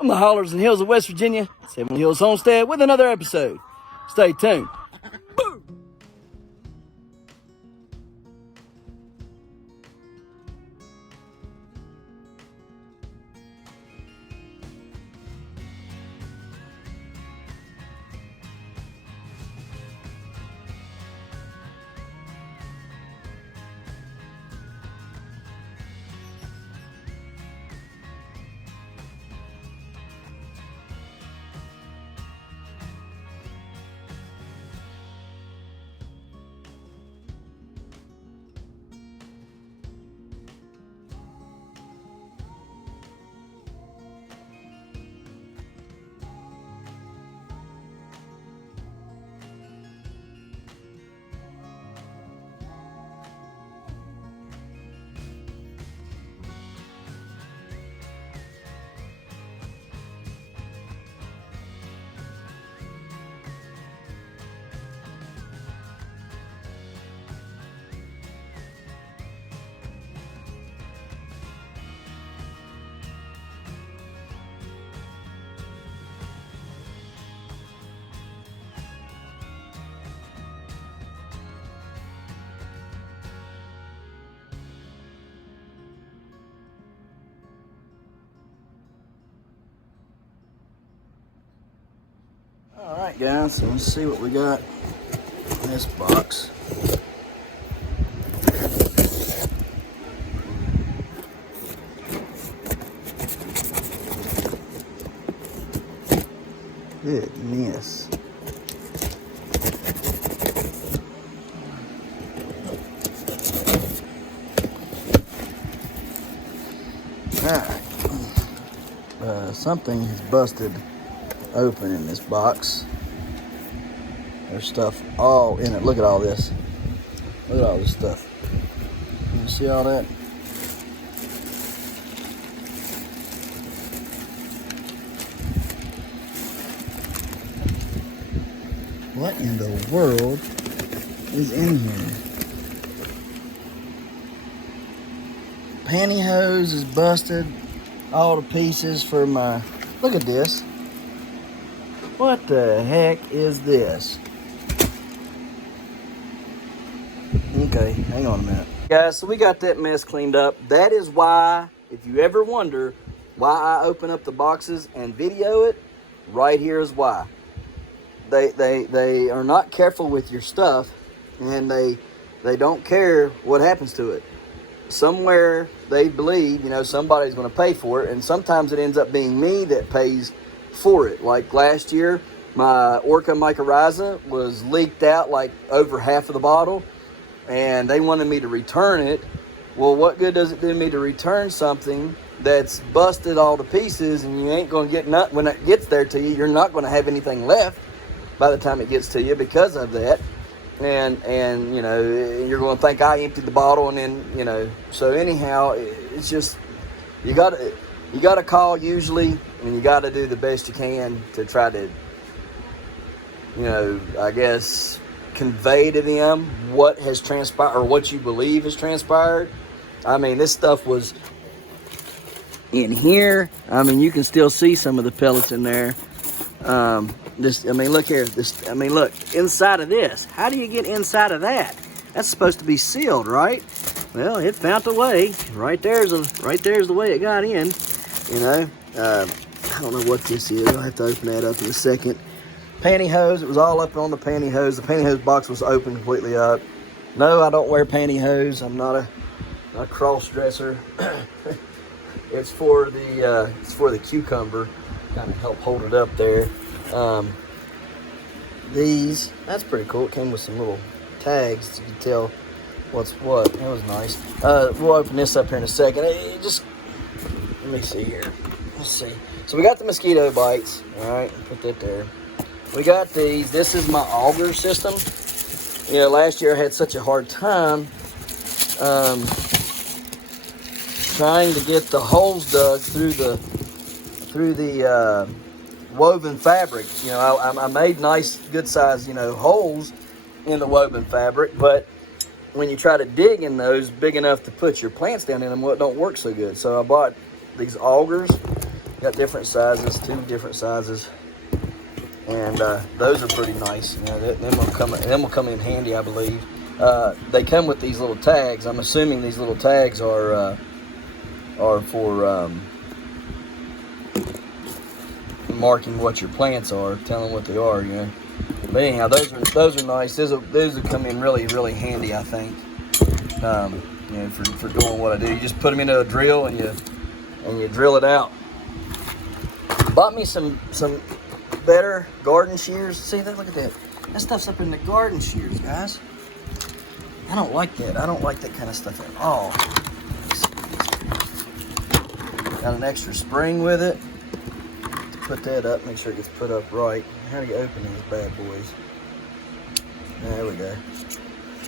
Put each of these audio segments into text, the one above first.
From the hollers and hills of West Virginia, Seven Hills Homestead with another episode. Stay tuned. Alright guys, so let's see what we got in this box. Goodness. Alright. Something has busted open in this box. There's stuff all in it. Look at all this. Look at all this stuff. You see all that? What in the world is in here? Pantyhose is busted all to pieces for my... Look at this. What the heck is this? Okay, hang on a minute. Guys, so we got that mess cleaned up. That is why, if you ever wonder why I open up the boxes and video it, right here is why. They are not careful with your stuff, and they don't care what happens to it. Somewhere they believe, somebody's going to pay for it, and sometimes it ends up being me that pays for it. Like last year, my Orca mycorrhiza was leaked out like over half of the bottle, and they wanted me to return it. Well, what good does it do me to return something that's busted all to pieces, and you ain't going to get nothing when it gets there to you? You're not going to have anything left by the time it gets to you because of that. And you're going to think I emptied the bottle, and then, so anyhow, it's just, you got to call usually, and you got to do the best you can to try to, I guess, convey to them what has transpired or what you believe has transpired. I mean, this stuff was in here. I mean, you can still see some of the pellets in there. Look here. Look, inside of this. How do you get inside of that? That's supposed to be sealed, right? Well, it found a way. Right there's the way it got in. I don't know what this is. I'll have to open that up in a second. Pantyhose. It was all up on the pantyhose. The pantyhose box was open completely up. No, I don't wear pantyhose. I'm not a cross dresser. It's for the cucumber. Kind of help hold it up there. That's pretty cool. It came with some little tags so you can tell what's what. That was nice. We'll open this up here in a second. Let me see here. Let's see. So we got the mosquito bites. All right, put that there. We got these. This is my Auger System. Last year I had such a hard time trying to get the holes dug through the woven fabric. I made nice, good size, holes in the woven fabric, but when you try to dig in those big enough to put your plants down in them, well, it don't work so good. So I bought these augers, Got different sizes, 2 different sizes, and those are pretty nice. You know, them will come in handy, I believe. They come with these little tags. I'm assuming these little tags are for marking what your plants are, telling what they are. You know. But anyhow, those are nice. Those will come in really, really handy, I think. You know, for doing what I do. You just put them into a drill and you drill it out. Bought me some better garden shears. See that? Look at that. That stuff's up in the garden shears, guys. I don't like that. I don't like that kind of stuff at all. Got an extra spring with it. Put that up, make sure it gets put up right. How do you open these bad boys? There we go.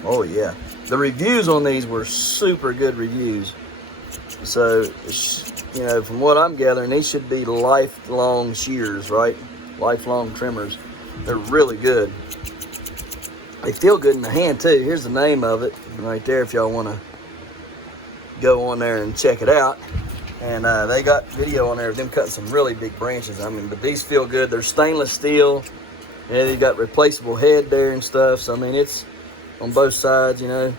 Oh yeah. The reviews on these were super good reviews. So, you know, from what I'm gathering, these should be lifelong shears, right? Lifelong trimmers. They're really good. They feel good in the hand too. Here's the name of it right there if y'all want to go on there and check it out. And they got video on there of them cutting some really big branches. I mean, but these feel good. They're stainless steel. Yeah, they got replaceable head there and stuff. So I mean, it's on both sides. You know,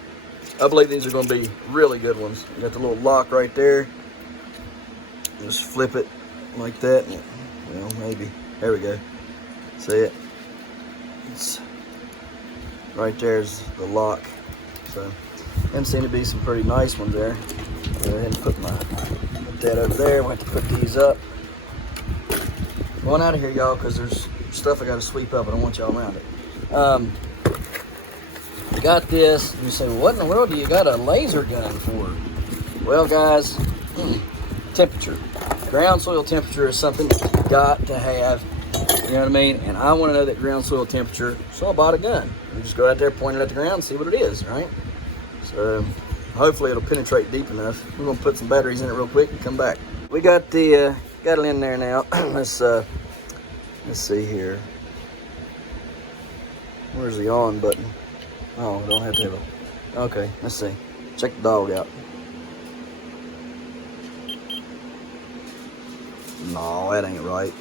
I believe these are going to be really good ones. You got the little lock right there. Just flip it like that. Well, maybe. There we go. See it? It's right there's the lock. So, them seem to be some pretty nice ones there. Go ahead and put that over there. We'll have to put these up. Going out of here, y'all, because there's stuff I got to sweep up. I don't want y'all around it. Got this. You say, well, what in the world do you got a laser gun for? Well, guys, temperature. Ground soil temperature is something you got to have. You know what I mean? And I want to know that ground soil temperature, so I bought a gun. You just go out there, point it at the ground, and see what it is, right? So hopefully it'll penetrate deep enough. We're gonna put some batteries in it real quick and come back. We got the got it in there now. Let's see here. Where's the on button? Oh, don't have to have it. Okay, let's see. Check the dog out. No, that ain't right.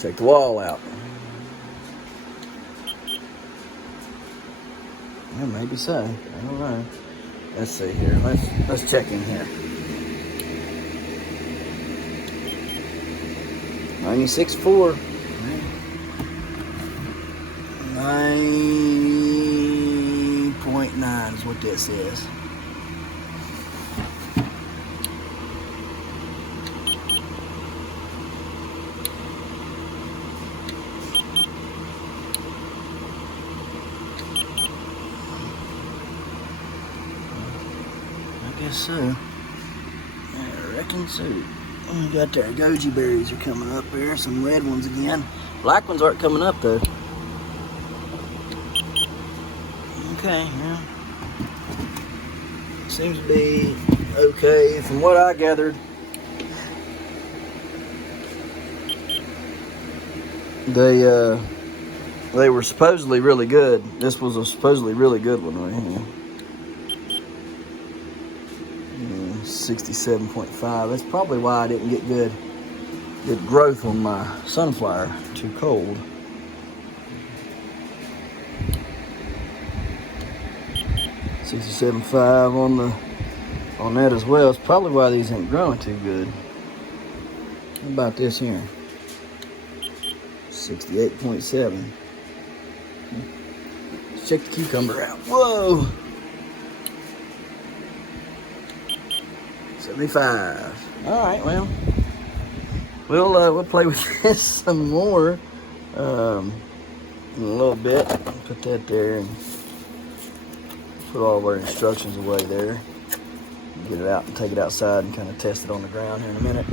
Check the wall out. Yeah, maybe so. I don't know. Let's see here. Let's check in here. 96.4. 9.9 is what that says. So, I reckon so. We got our goji berries are coming up there. Some red ones again. Black ones aren't coming up though. Okay, yeah. Seems to be okay from what I gathered. They were supposedly really good. This was a supposedly really good one right here. 67.5. That's probably why I didn't get good growth on my sunflower. Too cold. $67.5 on that as well. It's probably why these ain't growing too good. How about this here? 68.7. Let's check the cucumber out. Whoa! 75. All right, well, we'll play with this some more in a little bit. Put that there and put all of our instructions away there. Get it out and take it outside and kind of test it on the ground here in a minute.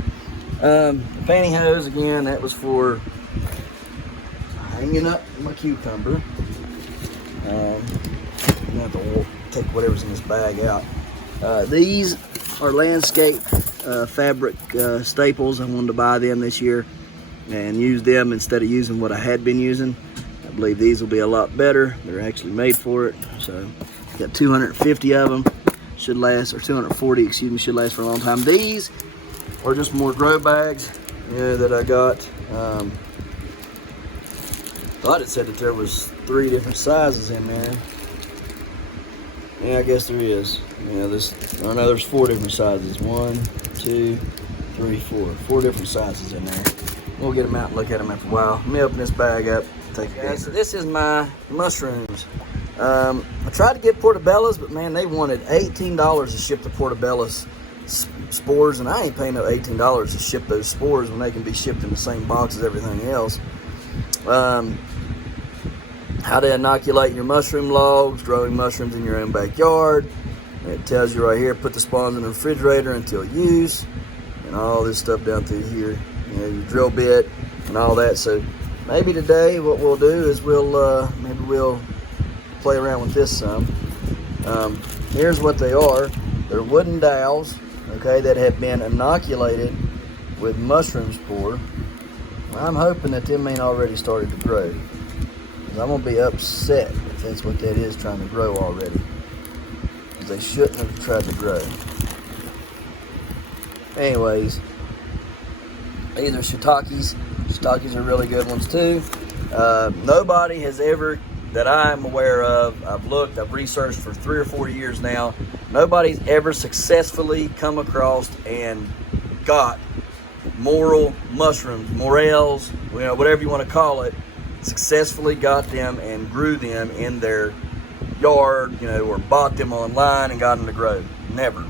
The pantyhose again, that was for hanging up my cucumber. I'm gonna have to take whatever's in this bag out. These are landscape fabric staples. I wanted to buy them this year and use them instead of using what I had been using. I believe these will be a lot better. They're actually made for it. So got 250 of them. should last, or 240, excuse me, should last for a long time. These are just more grow bags, that I got. Thought it said that there was 3 different sizes in there. Yeah, I guess there is. I know there's 4 different sizes. 1, 2, 3, 4. 4 different sizes in there. We'll get them out and look at them after a while. Let me open this bag up. Take a guys, so this is my mushrooms. I tried to get portobellos, but man, they wanted $18 to ship the portobellos spores, and I ain't paying no $18 to ship those spores when they can be shipped in the same box as everything else. How to inoculate your mushroom logs, growing mushrooms in your own backyard. It tells you right here, put the spawns in the refrigerator until use, and all this stuff down through here. Your drill bit and all that. So maybe today what we'll do is maybe we'll play around with this some. Here's what they are. They're wooden dowels, okay, that have been inoculated with mushroom spore. I'm hoping that them ain't already started to grow. I'm gonna be upset if that's what that is trying to grow already, because they shouldn't have tried to grow. Anyways, these are shiitakes. Shiitakes are really good ones too. Nobody has ever, that I'm aware of, I've looked, I've researched for 3 or 4 years now, nobody's ever successfully come across and got morel mushrooms, morels, whatever you want to call it, successfully got them and grew them in their yard, or bought them online and got them to grow. Never.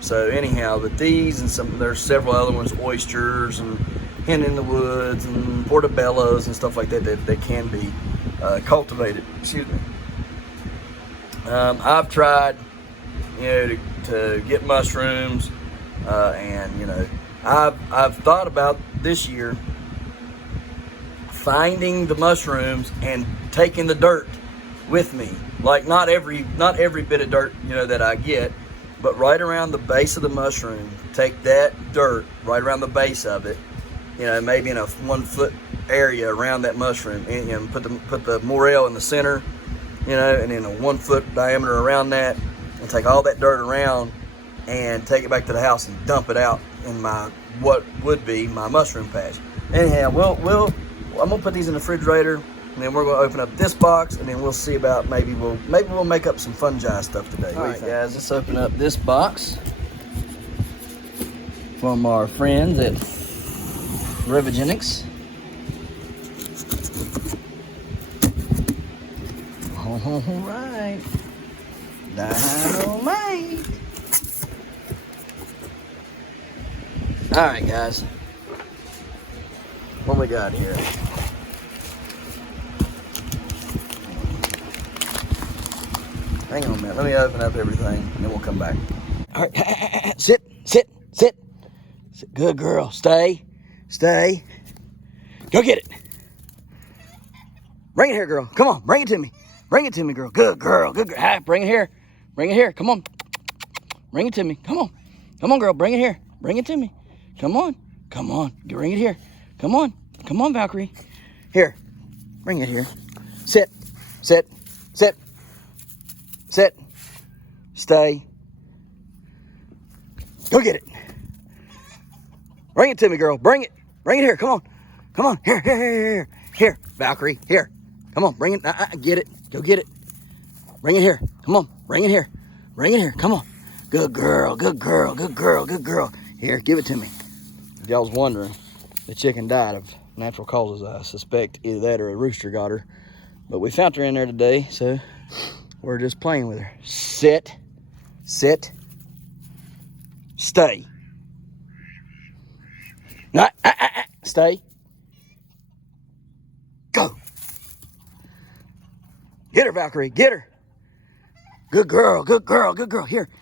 So anyhow, but these and there's several other ones, oysters and hen in the woods and portobellos and stuff like that that can be cultivated. Excuse me. I've tried, to get mushrooms, and I've thought about this year finding the mushrooms and taking the dirt with me. Like not every bit of dirt, that I get, but right around the base of the mushroom, take that dirt right around the base of it, maybe in a 1 foot area around that mushroom, and put the morel in the center, and then a 1 foot diameter around that, and take all that dirt around and take it back to the house and dump it out in what would be my mushroom patch. Anyhow, I'm gonna put these in the refrigerator, and then we're gonna open up this box, and then we'll see about maybe we'll make up some fungi stuff today. All right, guys, let's open up this box from our friends at Prevegenics. All right, dynamite. All right, guys, what we got here? Hang on a minute. Let me open up everything, and then we'll come back. All right, sit. Good girl. Stay. Go get it. Bring it here, girl. Come on, bring it to me. Bring it to me, girl. Good girl. Ah, bring it here. Come on. Bring it to me. Come on, girl. Bring it here. Bring it to me. Come on. Bring it here. Come on, Valkyrie. Here. Bring it here. Sit. Stay. Go get it. Bring it to me, girl. Bring it here. Come on. Here, Valkyrie. Here. Come on, bring it. Get it. Go get it. Bring it here. Come on. Bring it here. Come on. Good girl. Here, give it to me. If y'all was wondering, the chicken died of natural causes. I suspect either that or a rooster got her. But we found her in there today, so we're just playing with her. Sit. Stay. Stay. Go. Get her, Valkyrie. Get her. Good girl. Here.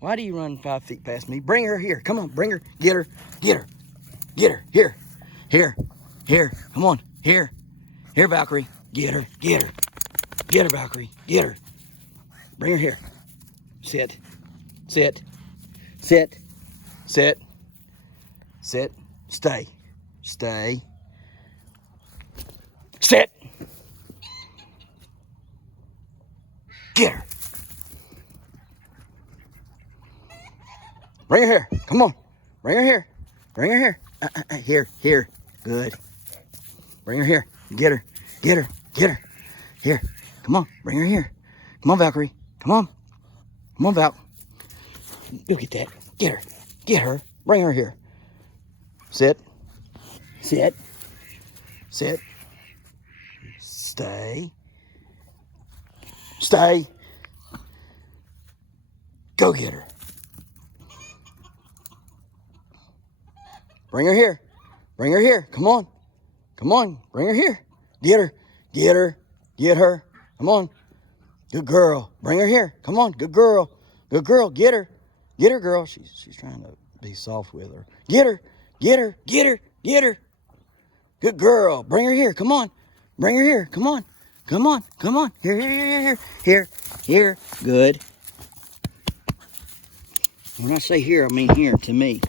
Why do you run 5 feet past me? Bring her here. Come on, bring her. Get her. Here. Come on. Here, Valkyrie. Get her. Valkyrie. Get her. Bring her here. Sit. Stay. Sit. Get her. Bring her here. Come on. Bring her here. Bring her here. Here. Good. Bring her here. Get her. Here. Come on. Bring her here. Come on, Valkyrie. Come on, Val. Go get that. Get her. Bring her here. Sit. Stay. Go get her. Bring her here. Come on. Bring her here. Get her. Come on. Good girl. Bring her here. Come on. Good girl. Get her, girl. She's trying to be soft with her. Get her. Good girl. Bring her here. Come on. Come on. Here. Good. When I say here, I mean here to me.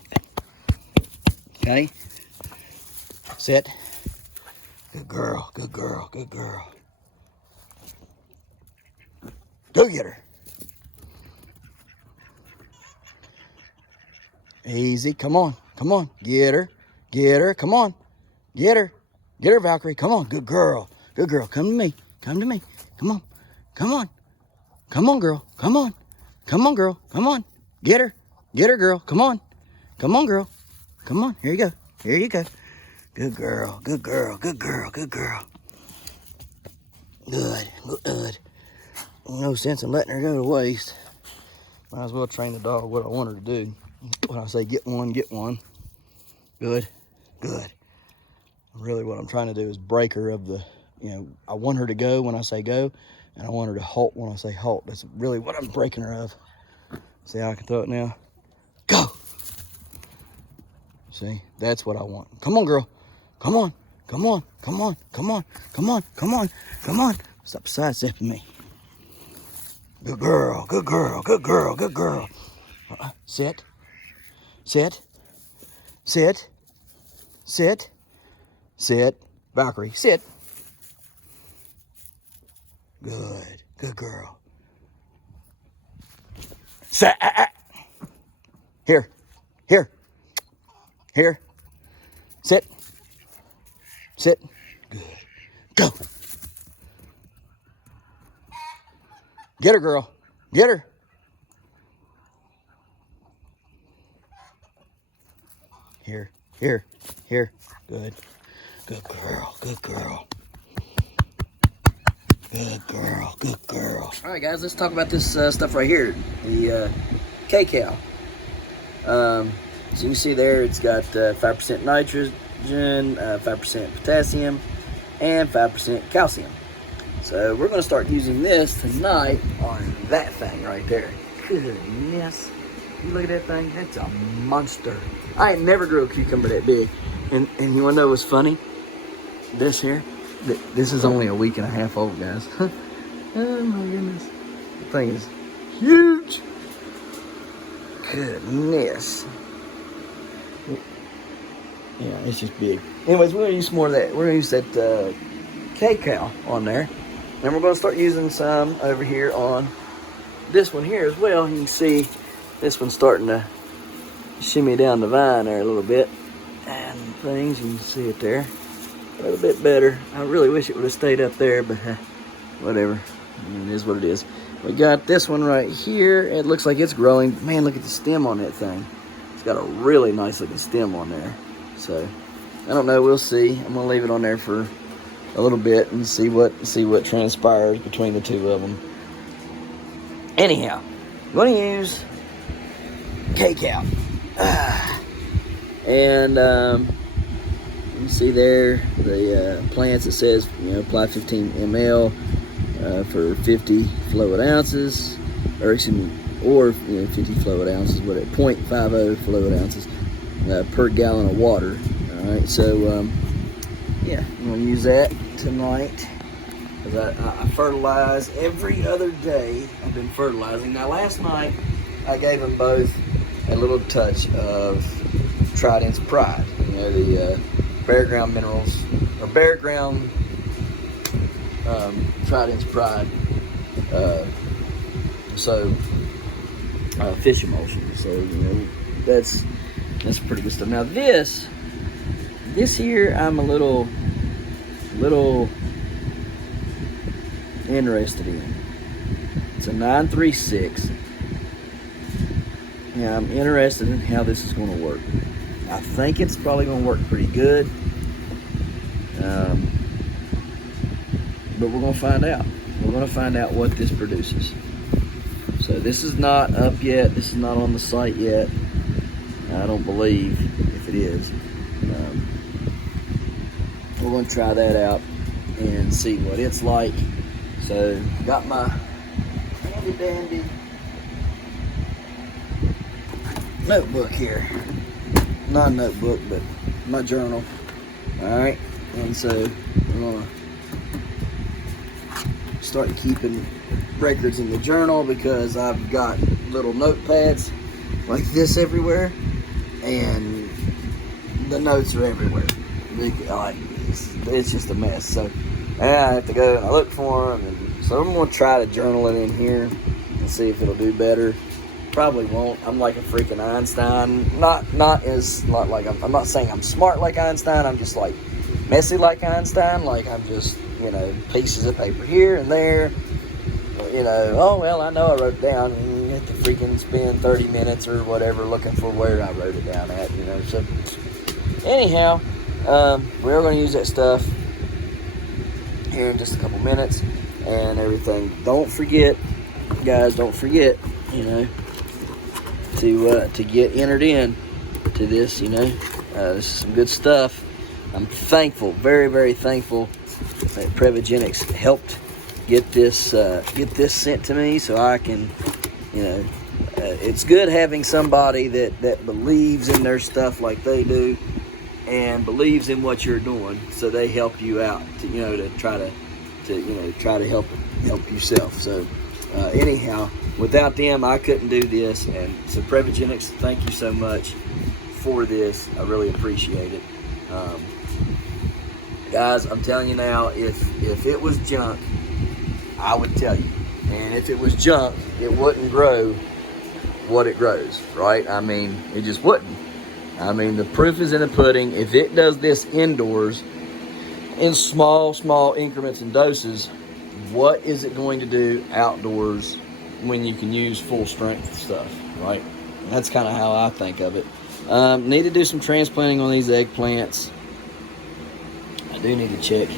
Okay? Sit. Good girl. Go get her. Easy. Come on. Get her. Come on. Get her, Valkyrie. Come on. Good girl. Come to me. Come on. Girl. Come on, girl. Come on. Get her, girl. Come on, girl. Come on. Here you go. Good girl. Good. No sense in letting her go to waste. Might as well train the dog what I want her to do. When I say get one. Good. Really what I'm trying to do is break her of the, I want her to go when I say go, and I want her to halt when I say halt. That's really what I'm breaking her of. See how I can throw it now? Go! See, that's what I want. Come on, girl. Come on. Stop sidestepping me. Good girl. Sit. Valkyrie, sit. Good girl. Sit. Here. Sit. Good. Go. Get her, girl. Get her. Here. Good. Good girl. All right, guys, let's talk about this stuff right here. The K-Cal. So you can see there, it's got 5% nitrogen, 5% potassium, and 5% calcium. So we're going to start using this tonight on that thing right there. Goodness. You look at that thing, that's a monster. I ain't never grew a cucumber that big. And you want to know what's funny? This here, this is only a week and a half old, guys. Oh my goodness. The thing is huge. Goodness. Yeah, it's just big. Anyways, we're going to use some more of that. We're going to use that K-Cal on there. And we're going to start using some over here on this one here as well. You can see this one's starting to shimmy down the vine there a little bit. And things, you can see it there. A little bit better. I really wish it would have stayed up there, but whatever. It is what it is. We got this one right here. It looks like it's growing. Man, look at the stem on that thing. It's got a really nice looking stem on there. So, I don't know. We'll see. I'm going to leave it on there for a little bit and see what transpires between the two of them. Anyhow, I'm going to use K-Cal. And you see there the plants, it says, apply 15 ml for 50 fluid ounces, or 50 fluid ounces, what at 0.50 fluid ounces per gallon of water. All right, so yeah, I'm gonna use that tonight because I fertilize every other day. I've been fertilizing. Now last night I gave them both a little touch of Trident's Pride, the bare ground minerals, or bare ground Trident's Pride, fish emulsion. So that's pretty good stuff. Now this here, I'm a little interested in. It's a 936. Yeah, I'm interested in how this is going to work. I think it's probably going to work pretty good. But we're going to find out. We're going to find out what this produces. So this is not up yet. This is not on the site yet. I don't believe if it is. We're going to try that out and see what it's like. So got my handy dandy notebook here. Not a notebook, but my journal. Alright, and so we're gonna start keeping records in the journal because I've got little notepads like this everywhere, and the notes are everywhere. It's just a mess. So I have to go and I look for them, and so I'm gonna try to journal it in here and see if it'll do better. Probably won't. I'm like a freaking Einstein. Not like I'm not saying I'm smart like Einstein. I'm just like messy like Einstein. Like I'm just, you know, pieces of paper here and there. You know, oh well, I know I wrote it down. And you have to freaking spend 30 minutes or whatever looking for where I wrote it down at. You know. So anyhow, we're going to use that stuff here in just a couple minutes and everything. Don't forget, guys. Don't forget. You know. To get entered in to this, you know, this is some good stuff. I'm thankful, very, very thankful that Prevegenics helped get this sent to me, so I can, you know, it's good having somebody that believes in their stuff like they do, and believes in what you're doing, so they help you out, to, you know, to try to help yourself. So anyhow. Without them, I couldn't do this, and so Prevegenics, thank you so much for this. I really appreciate it. Guys, I'm telling you now, if it was junk, I would tell you. And if it was junk, it wouldn't grow what it grows, right? I mean, it just wouldn't. I mean, the proof is in the pudding. If it does this indoors in small increments and doses, what is it going to do outdoors when you can use full strength stuff, right? That's kind of how I think of it. Need to do some transplanting on these eggplants. I do need to check,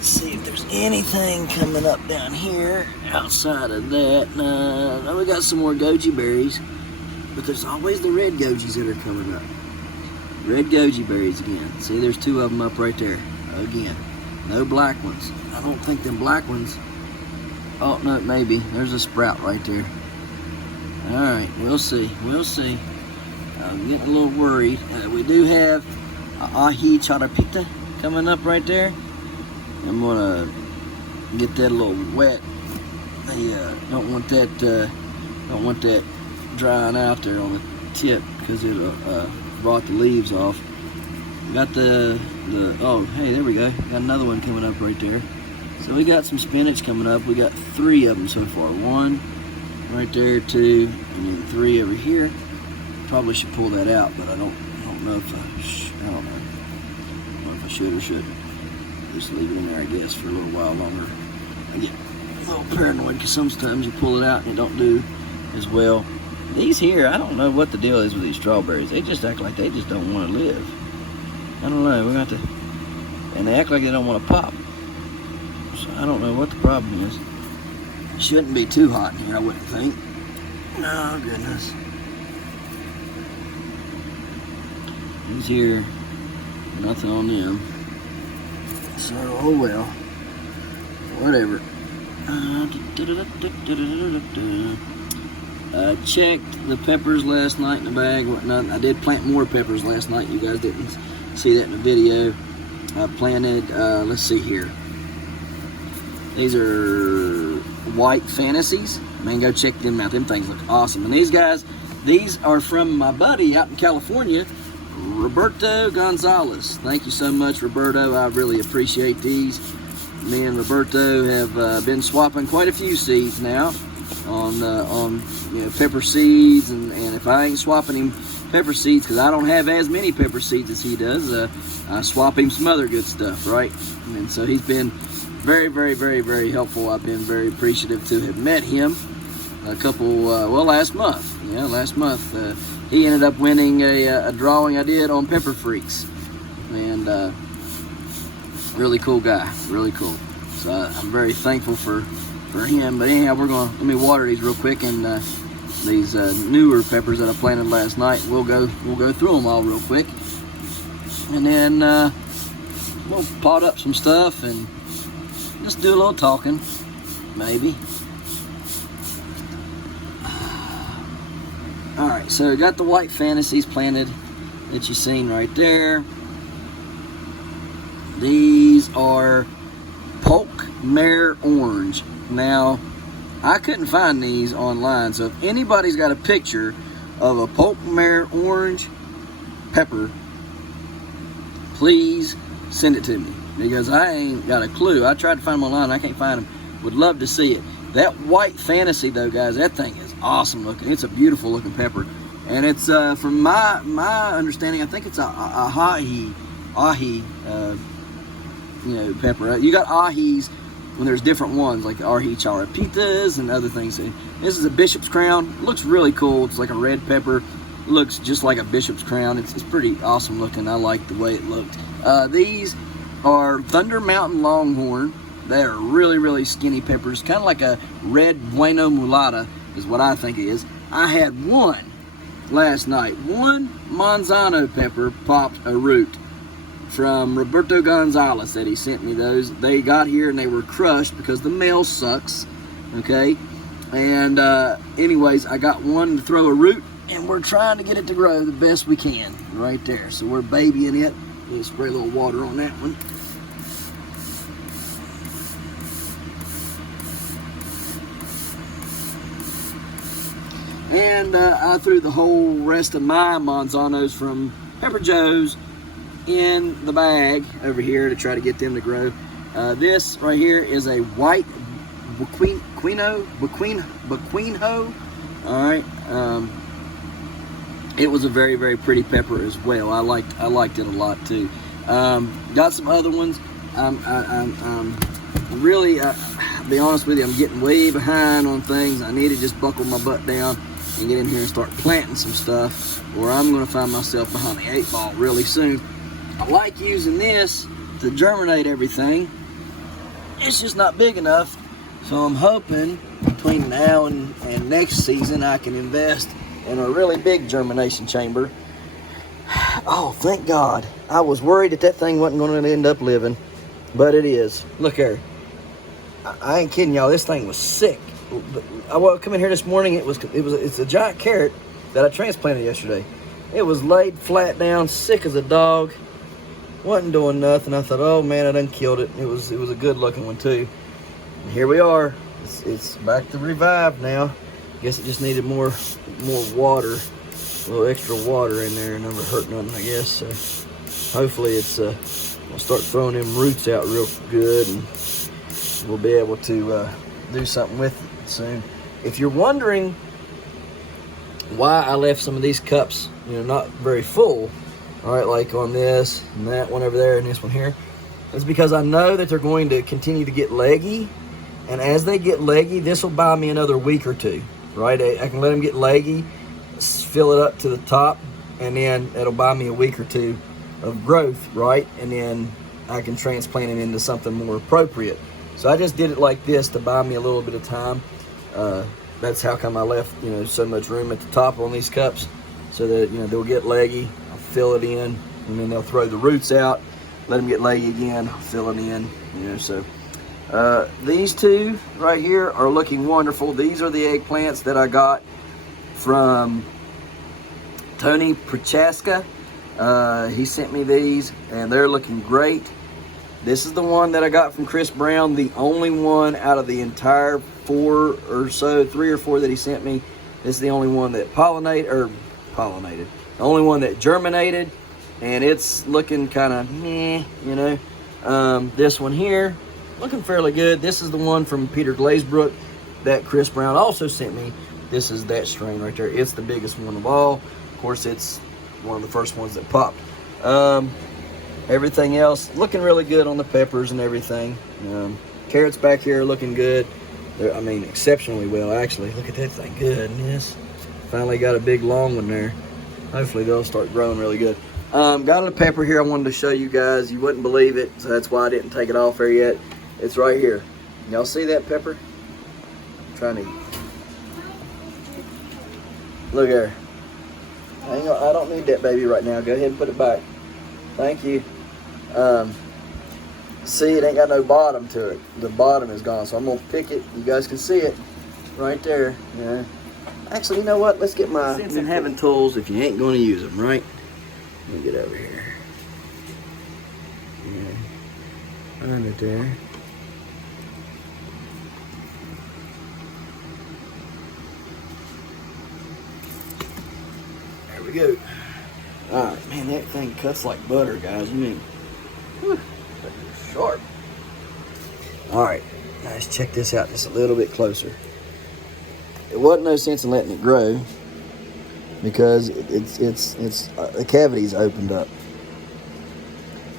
see if there's anything coming up down here outside of that. No, we got some more goji berries, but there's always the red gojis that are coming up. Red goji berries again. See, there's two of them up right there. Again, no black ones. I don't think them black ones. Oh, no, maybe. There's a sprout right there. Alright, we'll see. We'll see. I'm getting a little worried. We do have ahi charapita coming up right there. I'm going to get that a little wet. I don't want that drying out there on the tip because it'll rot the leaves off. Got oh, hey, there we go. Got another one coming up right there. So we got some spinach coming up. We got 3 of them so far. 1 right there, 2, and then 3 over here. Probably should pull that out, but I don't know if I don't know if I should or shouldn't. Just leave it in there, I guess, for a little while longer. I get a little paranoid because sometimes you pull it out and it don't do as well. These here, I don't know what the deal is with these strawberries. They just act like they just don't want to live. I don't know. We're going to have to, and they act like they don't want to pop. So I don't know what the problem is. It shouldn't be too hot in here, I wouldn't think. No, goodness. These here, nothing on them. So, oh well. Whatever. Checked the peppers last night in the bag. I did plant more peppers last night. You guys didn't see that in the video. I planted, let's see here. These are white fantasies. Man, go check them out. Them things look awesome. And these guys, these are from my buddy out in California, Roberto Gonzalez. Thank you so much, Roberto. I really appreciate these. Me and Roberto have been swapping quite a few seeds now. on pepper seeds, and if I ain't swapping him pepper seeds, because I don't have as many pepper seeds as he does, I swap him some other good stuff, right? And so he's been very, very, very, very helpful. I've been very appreciative to have met him last month. Last month he ended up winning a drawing I did on Pepper Freaks, and really cool guy, really cool. So I'm very thankful for him. But anyhow, let me water these real quick, and these newer peppers that I planted last night, we'll go through them all real quick, and then we'll pot up some stuff and just do a little talking, maybe. All right, so I got the white fantasies planted that you've seen right there. These are Polk Mare Orange. Now, I couldn't find these online, so if anybody's got a picture of a Polk Mare Orange pepper, please send it to me, because I ain't got a clue. I tried to find them online, I can't find them. Would love to see it. That white fantasy though, guys, that thing is awesome looking. It's a beautiful looking pepper, and it's from my understanding, I think it's a ahi pepper. You got ahis when there's different ones, like ahi charapitas and other things. And this is a bishop's crown. It looks really cool. It's like a red pepper. It looks just like a bishop's crown. It's pretty awesome looking. I like the way it looked. These are Thunder Mountain Longhorn. They're really, really skinny peppers, kind of like a red Bueno Mulata is what I think it is. I had one last night. One Manzano pepper popped a root from Roberto Gonzalez that he sent me those. They got here and they were crushed because the mail sucks, okay? And anyways, I got one to throw a root, and we're trying to get it to grow the best we can right there. So we're babying it. We'll spray a little water on that one. And I threw the whole rest of my Manzanos from Pepper Joe's in the bag over here to try to get them to grow. This right here is a white Bequino. All right. It was a very, very pretty pepper as well. I liked it a lot too. Got some other ones. I'm really, to be honest with you, I'm getting way behind on things. I need to just buckle my butt down and get in here and start planting some stuff, or I'm going to find myself behind the 8 ball really soon. I like using this to germinate everything. It's just not big enough, so I'm hoping between now and next season I can invest in a really big germination chamber. Oh, thank God. I was worried that thing wasn't going to end up living, but it is. Look here. I ain't kidding y'all. This thing was sick. I come in here this morning. It's a giant carrot that I transplanted yesterday. It was laid flat down, sick as a dog. Wasn't doing nothing. I thought, oh man, I done killed it. It was a good looking one too. And here we are. It's back to revive now. Guess it just needed more water, a little extra water in there. Never hurt nothing, I guess. So hopefully it's we'll start throwing them roots out real good, and we'll be able to do something with it soon. If you're wondering why I left some of these cups, not very full, all right, like on this and that one over there and this one here, it's because I know that they're going to continue to get leggy, and as they get leggy, this will buy me another week or two, right? I can let them get leggy, fill it up to the top, and then it'll buy me a week or two of growth, right? And then I can transplant it into something more appropriate. So I just did it like this to buy me a little bit of time. That's how come I left, so much room at the top on these cups, so that, they'll get leggy. I'll fill it in, and then they'll throw the roots out, let them get leggy again, I'll fill it in, so. These two right here are looking wonderful. These are the eggplants that I got from Tony Prochaska. He sent me these, and they're looking great. This is the one that I got from Chris Brown, the only one out of the entire 3 or 4 that he sent me. This is the only one that pollinated, the only one that germinated, and it's looking kind of meh, This one here, looking fairly good. This is the one from Peter Glazebrook that Chris Brown also sent me. This is that strain right there. It's the biggest one of all. Of course, it's one of the first ones that popped. Everything else looking really good on the peppers and everything. Carrots back here are looking good. I mean, exceptionally well, actually. Look at that thing. Goodness. Finally got a big long one there. Hopefully they'll start growing really good. Got a pepper here I wanted to show you guys. You wouldn't believe it, so that's why I didn't take it off there yet. It's right here. Y'all see that pepper? I'm trying to... Look there. I don't need that baby right now. Go ahead and put it back. Thank you. See, it ain't got no bottom to it. The bottom is gone, so I'm gonna pick it. You guys can see it right there. Yeah. Actually, you know what? Let's get my sense in having tools if you ain't gonna use them, right? Let me get over here. Yeah. Find it there. There we go. Alright, man, that thing cuts like butter, guys. I mean, whew, sharp. Alright, let's check this out just a little bit closer. It wasn't no sense in letting it grow because the cavity's opened up.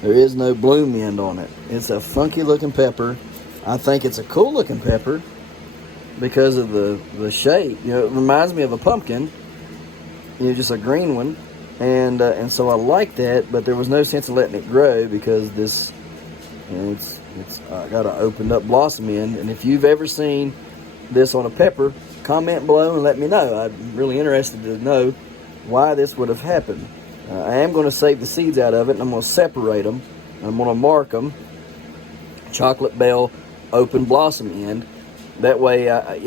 There is no bloom end on it. It's a funky looking pepper. I think it's a cool looking pepper because of the shape. You know, it reminds me of a pumpkin. You know, just a green one. And so I like that, but there was no sense in letting it grow because this, you know, it's got an opened up blossom end. And if you've ever seen this on a pepper, comment below and let me know. I'm really interested to know why this would have happened. I am going to save the seeds out of it, and I'm going to separate them. I'm going to mark them. Chocolate Bell open blossom end. That way, I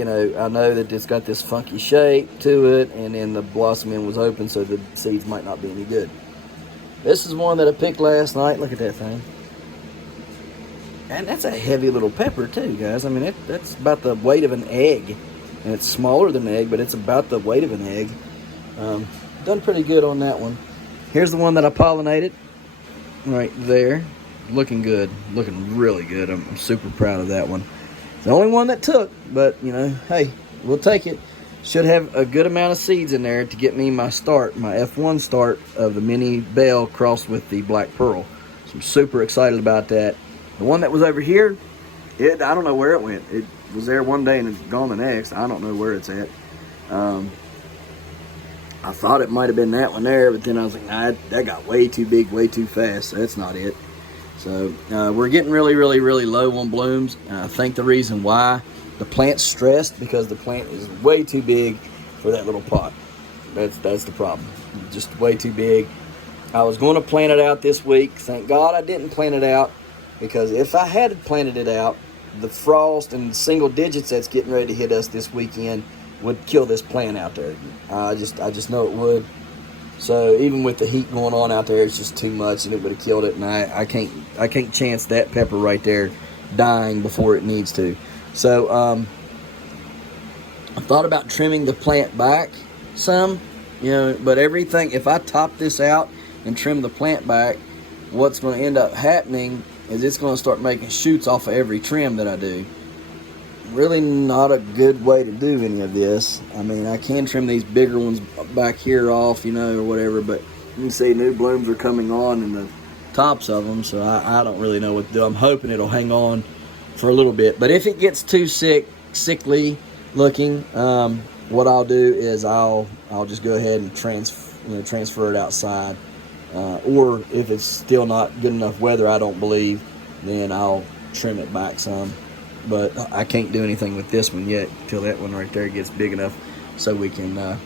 know that it's got this funky shape to it, and then the blossom end was open, so the seeds might not be any good. This is one that I picked last night. Look at that thing. And that's a heavy little pepper too, guys. I mean, that's about the weight of an egg. And it's smaller than an egg, but it's about the weight of an egg. Done pretty good on that one. Here's the one that I pollinated. Right there. Looking good. Looking really good. I'm super proud of that one. It's the only one that took, but, you know, hey, we'll take it. Should have a good amount of seeds in there to get me my start, my F1 start of the mini bell crossed with the black pearl. So I'm super excited about that. The one that was over here, I don't know where it went. It was there one day and it's gone the next. I don't know where it's at. I thought it might have been that one there, but then I was like, nah, that got way too big, way too fast. So that's not it. So we're getting really, really, really low on blooms. I think the reason why, the plant's stressed because the plant is way too big for that little pot. That's the problem. Just way too big. I was going to plant it out this week. Thank God I didn't plant it out, because if I had planted it out, the frost and single digits that's getting ready to hit us this weekend would kill this plant out there. I just know it would. So even with the heat going on out there, it's just too much, and it would have killed it. And I can't chance that pepper right there dying before it needs to. So I thought about trimming the plant back some, you know, but everything, if I top this out and trim the plant back, what's going to end up happening is it's going to start making shoots off of every trim that I do. Really not a good way to do any of this. I mean, I can trim these bigger ones back here off, you know, or whatever, but you can see new blooms are coming on in the tops of them, so I don't really know what to do. I'm hoping it'll hang on for a little bit, but if it gets too sickly looking, what I'll do is I'll just go ahead and transfer it outside, or if it's still not good enough weather, I don't believe, then I'll trim it back some. But I can't do anything with this one yet until that one right there gets big enough so we can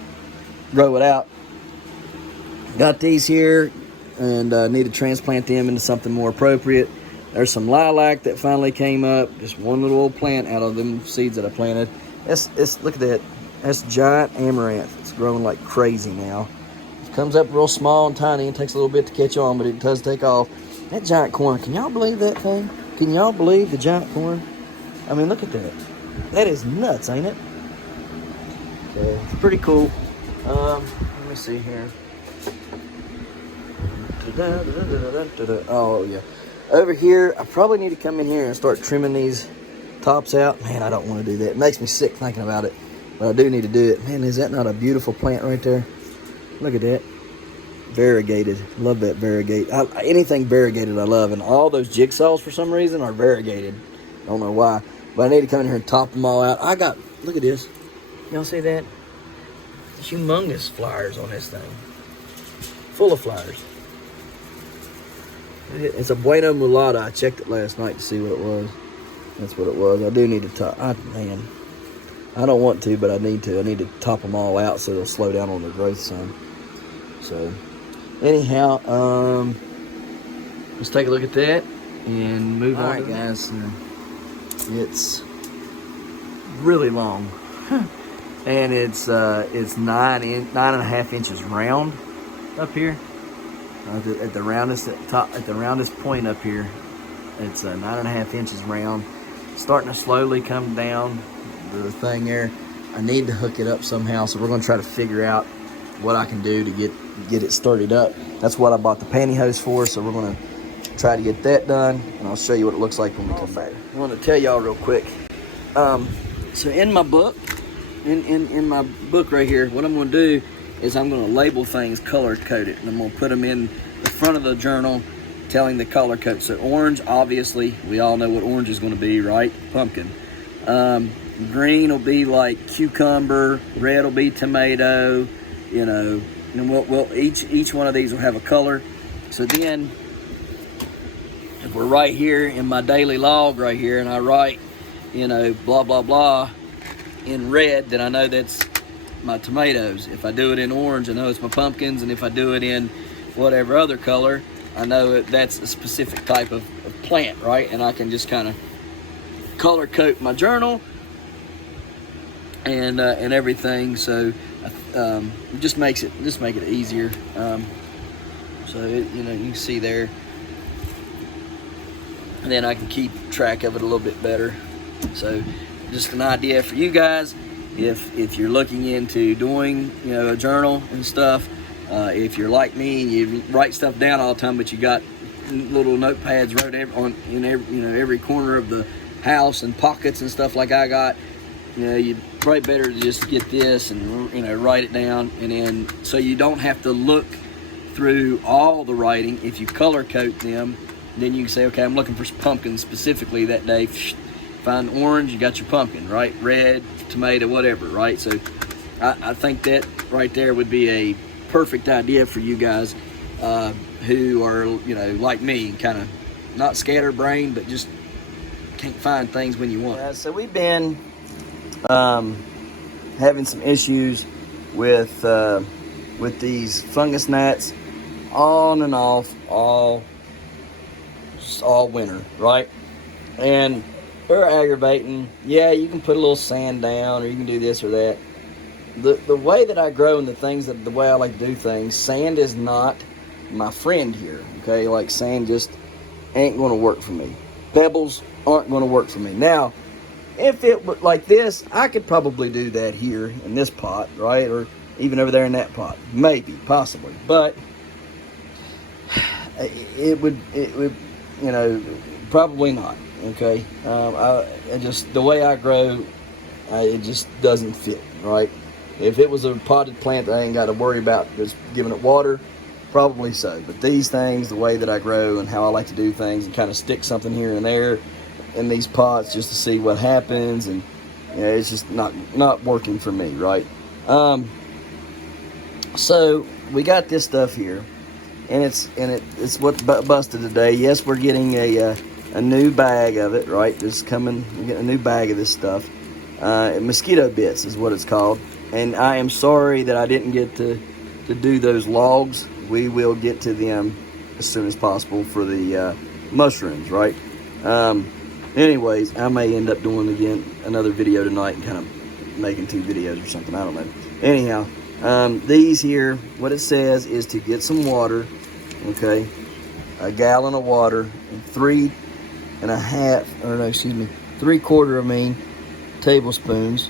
grow it out. Got these here, and need to transplant them into something more appropriate. There's some lilac that finally came up. Just one little old plant out of them seeds that I planted. Look at that. That's giant amaranth. It's growing like crazy now. It comes up real small and tiny and takes a little bit to catch on, but it does take off. That giant corn, can y'all believe that thing? Can y'all believe the giant corn? I mean, look at that. That is nuts, ain't it? Okay, it's pretty cool. Let me see here. Oh, yeah. Over here, I probably need to come in here and start trimming these tops out. Man, I don't want to do that. It makes me sick thinking about it, but I do need to do it. Man, is that not a beautiful plant right there? Look at that. Variegated. Love that variegated. Anything variegated I love, and all those jigsaws for some reason are variegated. I don't know why, but I need to come in here and top them all out. Look at this. Y'all see that? Humongous flowers on this thing. Full of flowers. It's a Bueno Mulata. I checked it last night to see what it was. That's what it was. I do need to top. Man, I don't want to, but I need to. I need to top them all out so they'll slow down on their growth some. So, anyhow, let's take a look at that and move on. All right, guys. It's really long, and it's 9.5 inches round up here. At the roundest point up here, it's 9.5 inches round. Starting to slowly come down the thing there. I need to hook it up somehow, so we're going to try to figure out what I can do to get it started up. That's what I bought the pantyhose for, so we're going to try to get that done, and I'll show you what it looks like when we come back. I want to tell y'all real quick. So in my book, in my book right here, what I'm going to do is I'm going to label things color coded, and I'm going to put them in the front of the journal telling the color code. So orange, obviously, we all know what orange is going to be, right? Pumpkin. Green will be like cucumber, red will be tomato, you know, and we'll each one of these will have a color. So then, if we're right here in my daily log right here, and I write, you know, blah, blah, blah, in red, then I know that's my tomatoes. If I do it in orange, I know it's my pumpkins, and if I do it in whatever other color, I know that's a specific type of plant, right? And I can just kind of color code my journal and everything. So it just make it easier. So you know, you can see there, and then I can keep track of it a little bit better. So just an idea for you guys, if you're looking into doing, you know, a journal and stuff. If you're like me and you write stuff down all the time, but you got little notepads wrote in every corner of the house and pockets and stuff like I got, you know, you'd probably better to just get this and, you know, write it down, and then so you don't have to look through all the writing. If you color code them, then you can say, okay, I'm looking for pumpkins specifically that day. Find orange, you got your pumpkin, right? Red, tomato, whatever, right? So I think that right there would be a perfect idea for you guys who are, you know, like me, kind of not scatterbrained, but just can't find things when you want. Yeah, so we've been having some issues with these fungus gnats on and off all winter, right? And they're aggravating. Yeah, you can put a little sand down, or you can do this or that. The way that I grow and the way I like to do things, sand is not my friend here, okay? Like, sand just ain't going to work for me. Pebbles aren't going to work for me. Now, if it were like this, I could probably do that here in this pot, right? Or even over there in that pot. Maybe, possibly. But it would, you know, probably not, okay? The way I grow, it just doesn't fit, right? If it was a potted plant that I ain't got to worry about just giving it water, probably so. But these things, the way that I grow and how I like to do things, and kind of stick something here and there in these pots just to see what happens, and you know, it's just not working for me, right? So we got this stuff here, and it's what busted today. Yes, we're getting a new bag of it, right? We're getting a new bag of this stuff. Mosquito bits is what it's called. And I am sorry that I didn't get to do those logs. We will get to them as soon as possible for the mushrooms, right? Anyways, I may end up doing another video tonight and kind of making 2 videos or something. I don't know. Anyhow, these here, what it says is to get some water, okay? A gallon of water, and 3/4 tablespoons.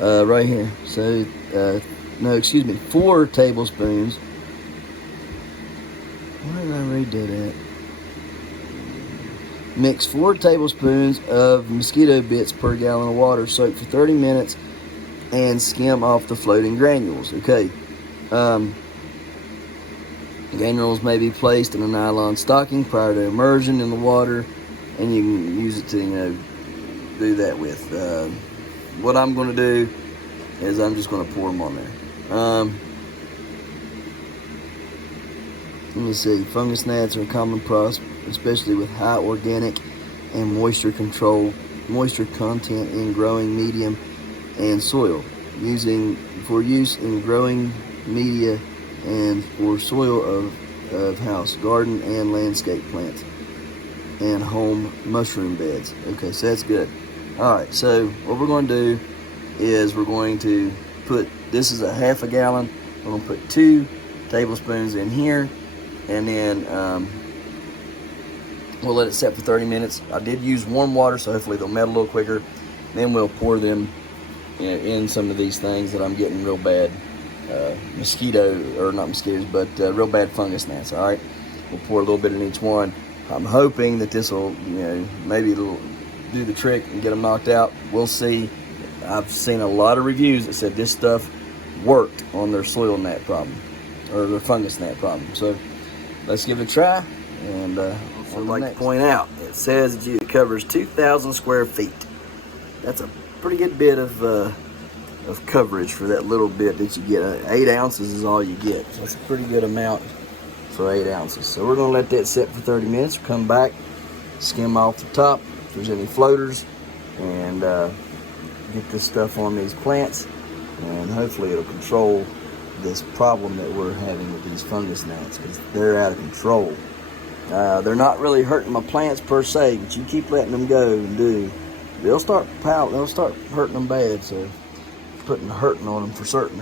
Right here. So, 4 tablespoons. Where did I read that at? Mix 4 tablespoons of mosquito bits per gallon of water. Soak for 30 minutes and skim off the floating granules. Okay. Granules may be placed in a nylon stocking prior to immersion in the water, and you can use it to, do that with. What I'm going to do is I'm just going to pour them on there. Let me see. Fungus gnats are a common problem, especially with high organic and moisture content in growing medium and soil. For use in growing media and for soil of house, garden, and landscape plants and home mushroom beds. Okay, so that's good. All right, so what we're going to do is we're going to put, this is a half a gallon. We're going to put 2 tablespoons in here, and then we'll let it set for 30 minutes. I did use warm water, so hopefully they'll melt a little quicker. Then we'll pour them in some of these things that I'm getting real bad not mosquitoes, but real bad fungus gnats. All right, we'll pour a little bit in each one. I'm hoping that this will, maybe it'll do the trick and get them knocked out. We'll see. I've seen a lot of reviews that said this stuff worked on their soil gnat problem or their fungus gnat problem. So let's give it a try. And I'd like to point out, it says that it covers 2,000 square feet. That's a pretty good bit of coverage for that little bit that you get. 8 ounces is all you get. So that's a pretty good amount for 8 ounces. So we're going to let that sit for 30 minutes. We'll come back, skim off the top if there's any floaters, and get this stuff on these plants, and hopefully it'll control this problem that we're having with these fungus gnats, because they're out of control. They're not really hurting my plants per se, but you keep letting them go and they'll start hurting them bad. So hurting on them for certain.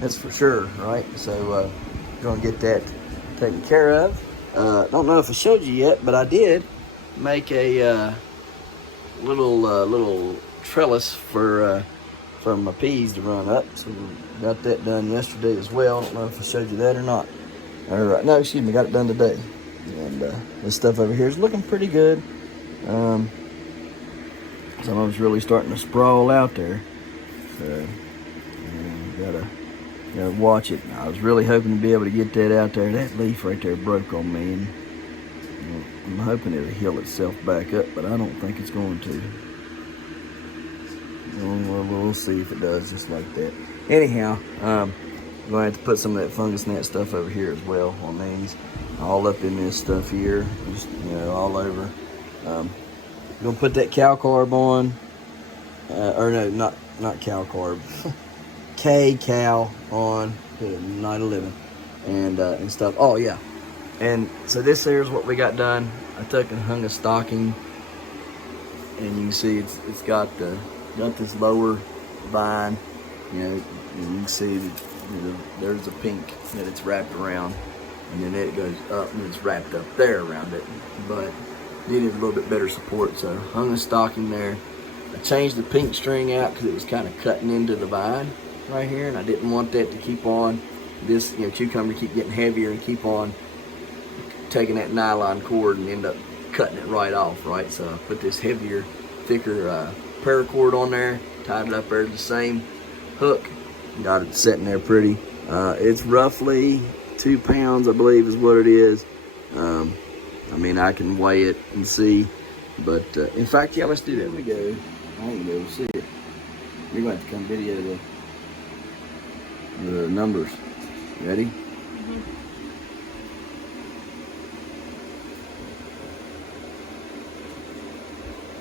That's for sure, right? So we're gonna get that taken care of. Don't know if I showed you yet, but I did make a little trellis for my peas to run up. So we got that done yesterday as well. I don't know if I showed you that or not. No, excuse me, got it done today. And this stuff over here is looking pretty good. Some of it's really starting to sprawl out there. So gotta watch it. I was really hoping to be able to get that out there. That leaf right there broke on me, and I'm hoping it'll heal itself back up, but I don't think it's going to. We'll see if it does, just like that. Anyhow, I'm going to have to put some of that fungus gnat stuff over here as well on these, all up in this stuff here, just all over. I'm gonna put that cow carb on, or no, not cow carb, K-Cal on night 11 and stuff. Oh yeah, and so this here's what we got done. I took and hung a stocking, and you can see it's got this lower vine. You can see that there's a pink that it's wrapped around, and then it goes up and it's wrapped up there around it, but needed a little bit better support, so hung a stocking there. I changed the pink string out because it was kind of cutting into the vine right here, and I didn't want that to keep on this cucumber keep getting heavier and keep on taking that nylon cord and end up cutting it right off, right? So I put this heavier, thicker paracord on there, tied it up there to the same hook, got it sitting there pretty. It's roughly 2 pounds, I believe, is what it is. I mean, I can weigh it and see, but in fact, yeah, let's do that. Here we go. I ain't gonna be able to see it. You're going to have to come video the numbers. Ready? Mm-hmm.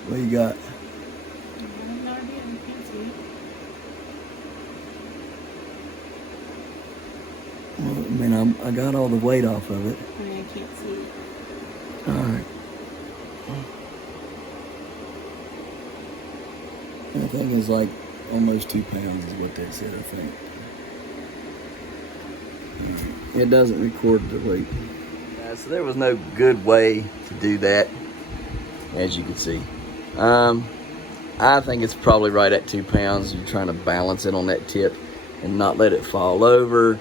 What you got? I have no idea. You can't see it. Well, I mean, I got all the weight off of it. I mean, I can't see it. All right. I think it's like almost 2 pounds is what they said, I think. It doesn't record the weight. So there was no good way to do that, as you can see. I think it's probably right at 2 pounds. You're trying to balance it on that tip and not let it fall over,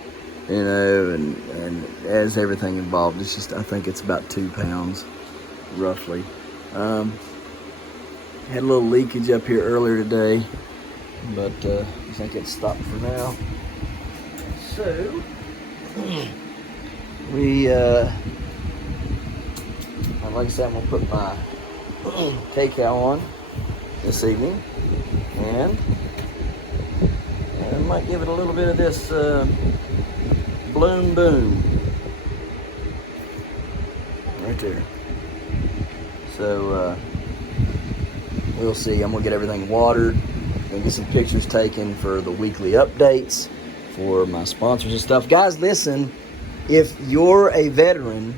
and as everything involved, it's just, I think it's about 2 pounds, roughly. Had a little leakage up here earlier today, but I think it's stopped for now. So we, like I said, I'm gonna put my K-Cow on this evening, and I might give it a little bit of this Bloom Boom right there. So we'll see. I'm gonna get everything watered and get some pictures taken for the weekly updates for my sponsors and stuff. Guys, listen, if you're a veteran,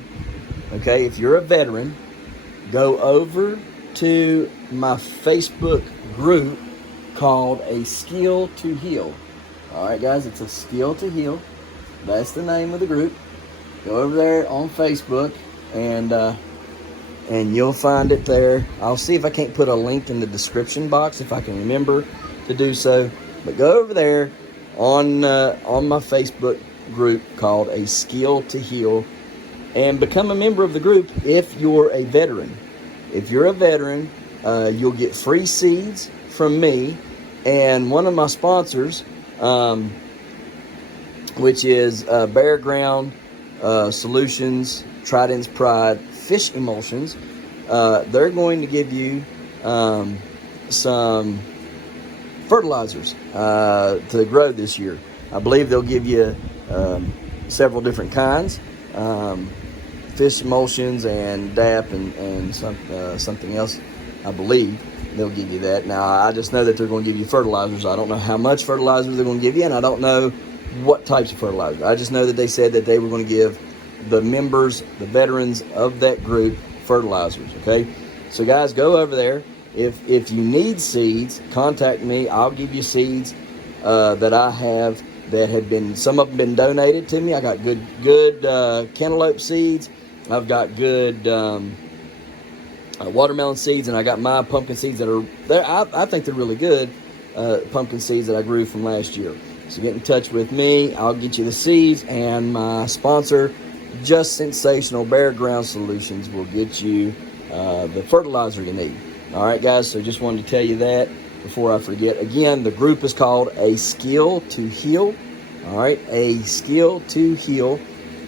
okay, if you're a veteran, go over to my Facebook group called A Skill to Heal. All right, guys, it's A Skill to Heal. That's the name of the group. Go over there on Facebook, and you'll find it there. I'll see if I can't put a link in the description box if I can remember to do so. But go over there on my Facebook group called A Skill to Heal and become a member of the group if you're a veteran. If you're a veteran, you'll get free seeds from me and one of my sponsors, which is Bare Ground Solutions, Trident's Pride Fish Emulsions. They're going to give you some fertilizers to grow this year. I believe they'll give you several different kinds, fish emulsions and DAP and something else. I believe they'll give you that. Now, I just know that they're going to give you fertilizers. I don't know how much fertilizer they're going to give you, and I don't know what types of fertilizer. I just know that they said that they were going to give the members, the veterans of that group, fertilizers, okay? So, guys, go over there. If you need seeds, contact me. I'll give you seeds that I have that have been, some of them been donated to me. I got good cantaloupe seeds. I've got good watermelon seeds, and I got my pumpkin seeds that are there. I think they're really good pumpkin seeds that I grew from last year. So get in touch with me. I'll get you the seeds, and my sponsor, Just Sensational Bare Ground Solutions, will get you the fertilizer you need. All right, guys, so just wanted to tell you that before I forget. Again, the group is called A Skill to Heal. All right, A Skill to Heal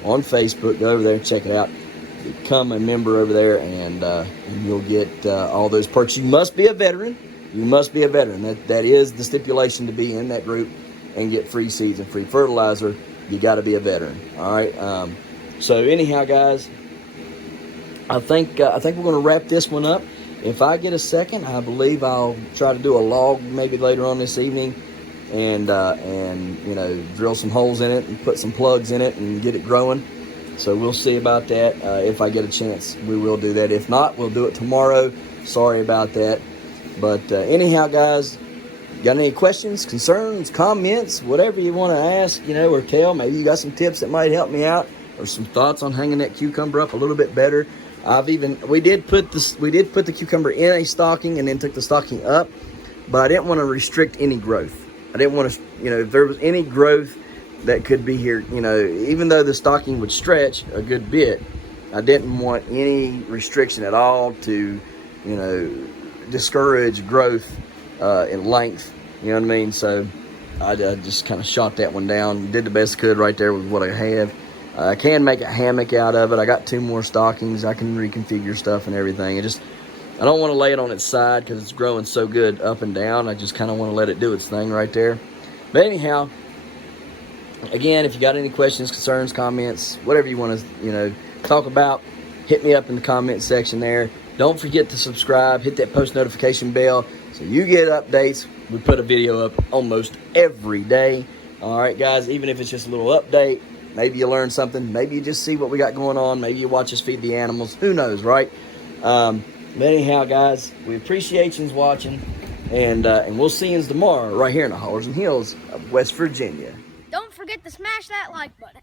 on Facebook. Go over there and check it out. Become a member over there, and you'll get all those perks. You must be a veteran. You must be a veteran. That is the stipulation to be in that group and get free seeds and free fertilizer. You got to be a veteran. All right. So anyhow, guys, I think we're going to wrap this one up. If I get a second, I believe I'll try to do a log maybe later on this evening, and you know, drill some holes in it and put some plugs in it and get it growing. So we'll see about that. If I get a chance, we will do that. If not, we'll do it tomorrow. Sorry about that. But anyhow, guys, got any questions, concerns, comments, whatever you want to ask, you know, or tell? Maybe you got some tips that might help me out, or some thoughts on hanging that cucumber up a little bit better. We did put the cucumber in a stocking and then took the stocking up, but I didn't want to restrict any growth. I didn't want to, you know, if there was any growth that could be here, you know, even though the stocking would stretch a good bit, I didn't want any restriction at all to, you know, discourage growth in length. You know what I mean? So I just kind of shot that one down, did the best I could right there with what I have. I can make a hammock out of it. I got 2 more stockings. I can reconfigure stuff and everything. I don't want to lay it on its side because it's growing so good up and down. I just kind of want to let it do its thing right there. But anyhow, again, if you got any questions, concerns, comments, whatever you want to, you know, talk about, hit me up in the comment section there. Don't forget to subscribe. Hit that post notification bell so you get updates. We put a video up almost every day. All right, guys, even if it's just a little update, maybe you learn something. Maybe you just see what we got going on. Maybe you watch us feed the animals. Who knows, right? But anyhow, guys, we appreciate you watching, and we'll see you tomorrow right here in the Hollers and Hills of West Virginia. Don't forget to smash that like button.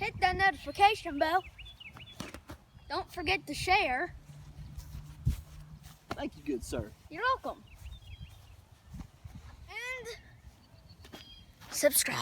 Hit that notification bell. Don't forget to share. Thank you, good sir. You're welcome. And subscribe.